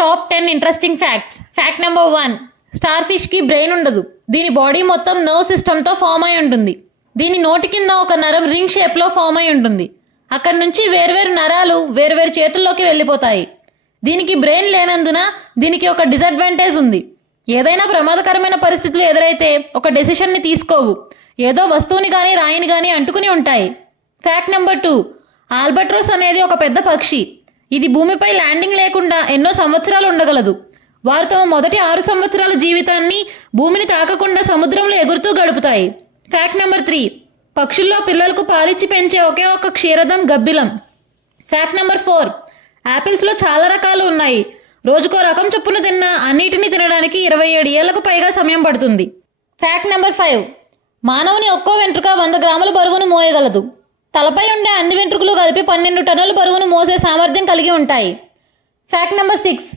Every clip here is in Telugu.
Top ten interesting facts. Fact number one star ఫిష్కి brain ఉండదు. దీని బాడీ మొత్తం నర్వ్ సిస్టమ్తో ఫామ్ అయి ఉంటుంది. దీని నోటి కింద ఒక నరం రింగ్ షేప్లో ఫామ్ అయి ఉంటుంది. అక్కడి నుంచి వేర్వేరు నరాలు వేర్వేరు చేతుల్లోకి వెళ్ళిపోతాయి. దీనికి బ్రెయిన్ లేనందున దీనికి ఒక డిసడ్వాంటేజ్ ఉంది. ఏదైనా ప్రమాదకరమైన పరిస్థితులు ఎదురైతే ఒక డెసిషన్ని తీసుకోవు. ఏదో వస్తువుని కానీ రాయిని కానీ అంటుకుని ఉంటాయి. ఫ్యాక్ట్ నెంబర్ టూ ఆల్బట్రోస్ అనేది ఒక పెద్ద పక్షి. ఇది భూమిపై ల్యాండింగ్ లేకుండా ఎన్నో సంవత్సరాలు ఉండగలదు. వారు తమ మొదటి ఆరు సంవత్సరాల జీవితాన్ని భూమిని తాకకుండా సముద్రంలో ఎగురుతూ గడుపుతాయి. ఫ్యాక్ట్ నెంబర్ త్రీ పక్షుల్లో పిల్లలకు పాలిచ్చి పెంచే ఒకే ఒక క్షీరదం గబ్బిలం. ఫ్యాక్ట్ నెంబర్ ఫోర్ యాపిల్స్లో చాలా రకాలు ఉన్నాయి. రోజుకో రకం చొప్పున తిన్న అన్నిటిని తినడానికి ఇరవై ఏడు ఏళ్ళకు పైగా సమయం పడుతుంది. ఫ్యాక్ట్ నెంబర్ ఫైవ్ మానవుని ఒక్కో వెంట్రుక వంద గ్రాముల బరువును మోయగలదు. తలపై ఉండే అన్ని వెంట్రుకలు కలిపి పన్నెండు టన్నుల బరువును మోసే సామర్థ్యం కలిగి ఉంటాయి. ఫ్యాక్ట్ నెంబర్ సిక్స్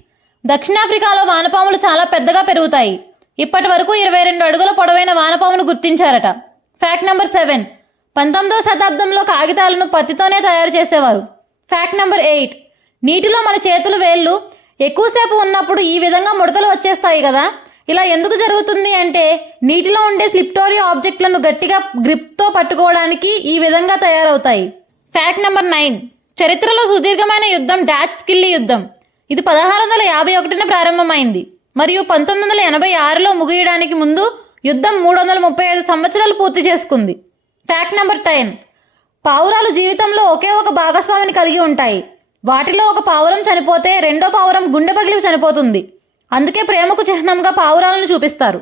దక్షిణాఫ్రికాలో వానపాములు చాలా పెద్దగా పెరుగుతాయి. ఇప్పటి వరకు ఇరవై రెండు అడుగుల పొడవైన వానపామును గుర్తించారట. ఫ్యాక్ట్ నెంబర్ సెవెన్ పంతొమ్మిదవ శతాబ్దంలో కాగితాలను పత్తితోనే తయారు చేసేవారు. ఫ్యాక్ట్ నెంబర్ ఎయిట్ నీటిలో మన చేతులు వేళ్ళు ఎక్కువసేపు ఉన్నప్పుడు ఈ విధంగా ముడతలు వచ్చేస్తాయి కదా. ఇలా ఎందుకు జరుగుతుంది నీటిలో ఉండే స్లిప్టోరియో ఆబ్జెక్టులను గట్టిగా గ్రిప్తో పట్టుకోవడానికి ఈ విధంగా తయారవుతాయి. ఫ్యాక్ట్ నెంబర్ నైన్ చరిత్రలో సుదీర్ఘమైన యుద్ధం డాచ్ స్కిల్లీ యుద్ధం. ఇది పదహారు వందల యాభై ఒకటిన ప్రారంభమైంది. మరియు పంతొమ్మిది వందల ఎనభై ఆరులో ముగియడానికి ముందు యుద్ధం మూడు వందల ముప్పై ఐదు సంవత్సరాలు పూర్తి చేసుకుంది. ఫ్యాక్ట్ నెంబర్ టెన్ పావురాలు జీవితంలో ఒకే ఒక భాగస్వామిని కలిగి ఉంటాయి. వాటిలో ఒక పావురం చనిపోతే రెండో పావురం గుండె పగిలి చనిపోతుంది. అందుకే ప్రేమకు చిహ్నంగా పావురాలను చూపిస్తారు.